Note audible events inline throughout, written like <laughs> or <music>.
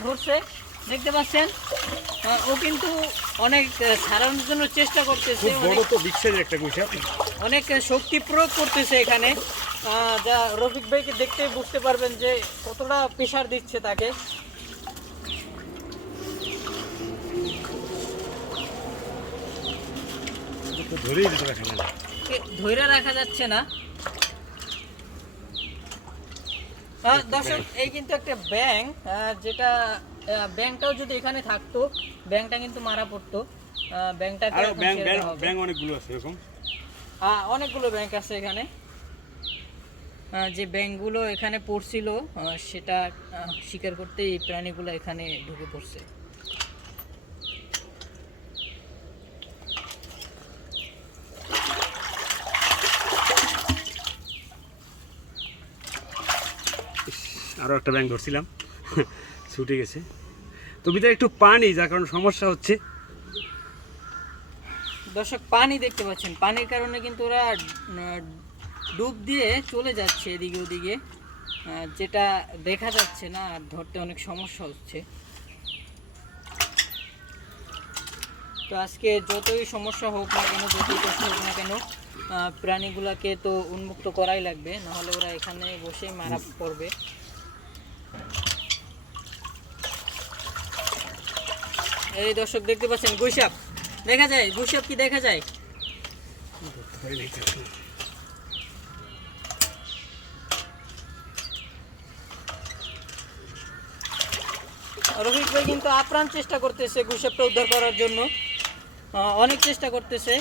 ধরছে দেখতে পাচ্ছেন? ও কিন্তু অনেক ছাড়ানোর জন্য চেষ্টা করতেছে অনেক- শক্তি প্রয়োগ করতেছে এখানে। যা রফিক ভাইকে দেখতেই বুঝতে পারবেন যে কতটা প্রেশার দিচ্ছে তাকে। ধৈর্য রাখা যাচ্ছে না। দর্শক এই কিন্তু একটা ব্যাং যেটা ব্যাংটাও যদি এখানে থাকতো ব্যাংটা কিন্তু মারা পড়তো। আহ, ব্যাংটাকে আরও এখন ব্যাং ছেড়ে ব্যাং দেওয়া হবে। ব্যাং অনেকগুলো আছে এরকম। অনেকগুলো ব্যাংক আছে এখানে। যে ব্যাংকগুলো এখানে পড়ছিল সেটা স্বীকার করতে এই প্রাণীগুলো এখানে ঢুকে পড়ছে। আরও একটা ব্যাং ধরছিলাম। <laughs> ছুটে গেছে। তো ভিতরে একটু পানি, যার কারণে সমস্যা হচ্ছে। দর্শক, পানি দেখতে পাচ্ছেন। পানির কারণে কিন্তু ওরা ডুব দিয়ে চলে যাচ্ছে এদিকে ওদিকে। যেটা দেখা যাচ্ছে না, আর ধরতে অনেক সমস্যা হচ্ছে। তো আজকে যতই সমস্যা হোক না কেন, যতই কষ্ট হোক না কেন প্রাণীগুলাকে তো উন্মুক্ত করাই লাগবে। নাহলে ওরা এখানে বসেই মারা পড়বে। এই দর্শক দেখতে পাচ্ছেন গুইসাপ দেখা যায় গুইসাপ কি দেখা যায়? রফিক ভাই কিন্তু আপ্রাণ চেষ্টা করতেছে গুইসাপটা উদ্ধার করার জন্য। অনেক চেষ্টা করতেছে।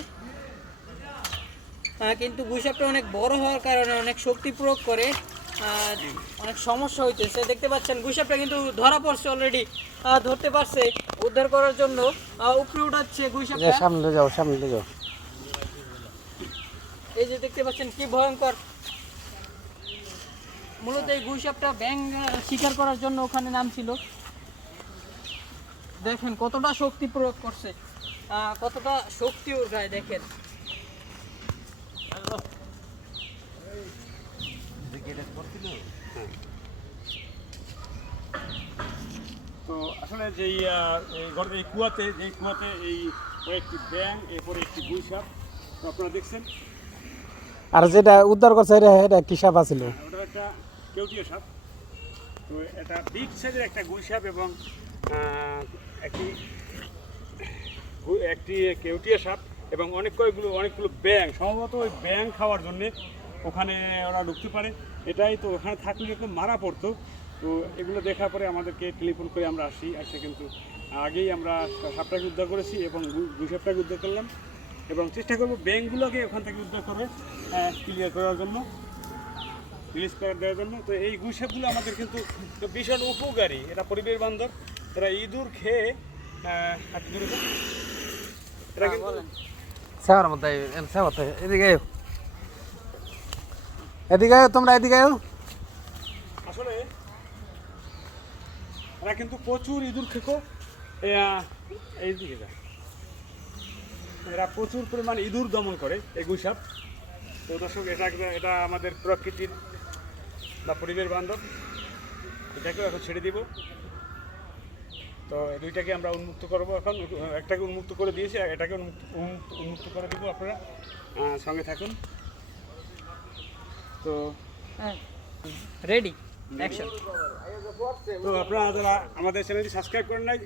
কিন্তু গুইসাপটা অনেক বড় হওয়ার কারণে অনেক শক্তি প্রয়োগ করে। অনেক সমস্যা হইতেছে। দেখতে পাচ্ছেন গুইসাপটা কিন্তু ধরা পড়ছে অলরেডি ধরতে পারছে। উদ্ধার করার জন্য উপরে উঠাচ্ছে গুইসাপটা। সামনে যাও সামনে যাও। এই যে দেখতে পাচ্ছেন কি ভয়ঙ্কর। মূলত এই গুইসাপটা ব্যাং শিকার করার জন্য ওখানে নামছিল। দেখেন কতটা শক্তি প্রয়োগ করছে। আহ, কতটা শক্তি ওর গায়ে দেখেন। তো আসলে যেই ঘরের এই কুয়াতে যেই কুয়াতে এই কয়েকটি ব্যাং এরপরে একটি গুইসাপ আপনারা দেখছেন। আর যেটা উদ্ধার করছে এটা এটা কি সাপ আছিল? ওটা একটা কেউটিয়া সাপ। তো এটা বিগ সাইজের একটা গুই সাপ এবং একটি একটি কেউটিয়া সাপ এবং অনেক কয়েকগুলো অনেকগুলো ব্যাং সম্ভবত ওই ব্যাং খাওয়ার জন্যে ওখানে ওরা ঢুকতে পারে। এটাই তো ওখানে থাকলে একদম মারা পড়তো। তো এগুলো দেখার পরে আমাদেরকে টেলিফোন করে আমরা আসি আসে কিন্তু আগেই আমরা সাপটাকে উদ্ধার করেছি এবং গু- গুই সাপটাকে উদ্ধার করলাম। এবং চেষ্টা করব ব্যাংকগুলোকে ওখান থেকে উদ্ধার করে ক্লিয়ার করার জন্য রিলিজ করে দেওয়ার জন্য। তো এই গুইসাপগুলো আমাদের কিন্তু ভীষণ উপকারী। এটা পরিবেশ বান্ধব এরা ইঁদুর খেয়ে এরা কিন্তু সেবার মধ্যে সেবার এদিকে। এদিকে তোমরা এদিকে। আসলে, এরা কিন্তু প্রচুর ইঁদুর খেকো। এই দিকে যায় এরা প্রচুর পরিমাণ ইঁদুর দমন করে, এই গুইসাপ। তো দর্শক, এটা এটা আমাদের প্রকৃতির বা পরিবেশ বান্ধব। এটাকেও এখন ছেড়ে দিব। তো দুইটাকে আমরা উন্মুক্ত করব এখন। একটাকে উন্মুক্ত করে দিয়েছি এটাকে উন্মুক্ত করে দিব আপনারা। সঙ্গে থাকুন। তো রেডি অ্যাকশন তো আপনারা যারা আমাদের চ্যানেলটি সাবস্ক্রাইব করেন নাই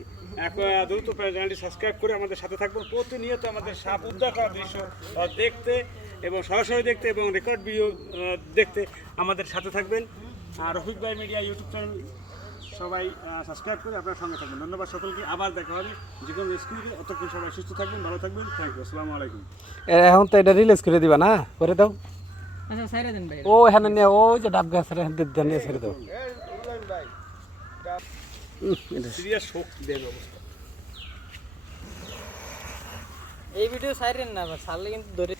দ্রুত চ্যানেলটি সাবস্ক্রাইব করে আমাদের সাথে থাকবেন। প্রতিনিয়ত আমাদের সাপ উদ্ধার করার দৃশ্য দেখতে এবং সরাসরি দেখতে এবং রেকর্ড ভিডিও দেখতে আমাদের সাথে থাকবেন। আর রফিক ভাই মিডিয়া ইউটিউব চ্যানেল সবাই সাবস্ক্রাইব করে আপনার সঙ্গে থাকবেন। ধন্যবাদ সকলকে আবার দেখা হবে যে কোনো স্কুলে অতক্ষণ সবাই সুস্থ থাকবেন ভালো থাকবেন। থ্যাংক ইউ আসসালামু আলাইকুম। এখন তো এটা রিলিজ করে দিবা না? করে দাও। ও এখানে নিয়ে ও যে ডাব গাছ নিয়ে ছেড়ে শোক এই ভিডিও সাইরেন না আবার সারলে কিন্তু ধরে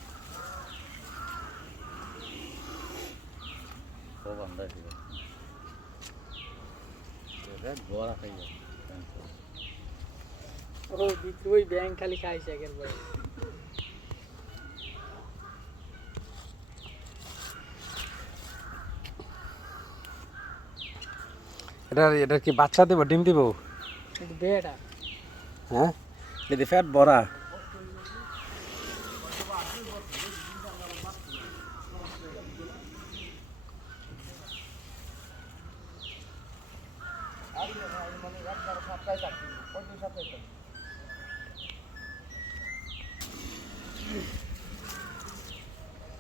ও বিক্রি ওই ব্যাংক খালি খাইছে একবার এটা এটা কি বাচ্চা দেবো ডিম দিব? হ্যাঁ? যদি ফ্যাট ভরা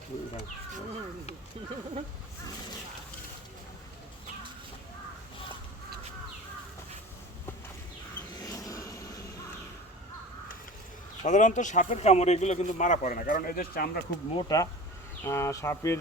<laughs> সাধারণত সাপের কামড়ে এগুলো কিন্তু মারা পড়ে না। কারণ এদের চামড়া খুব মোটা সাপের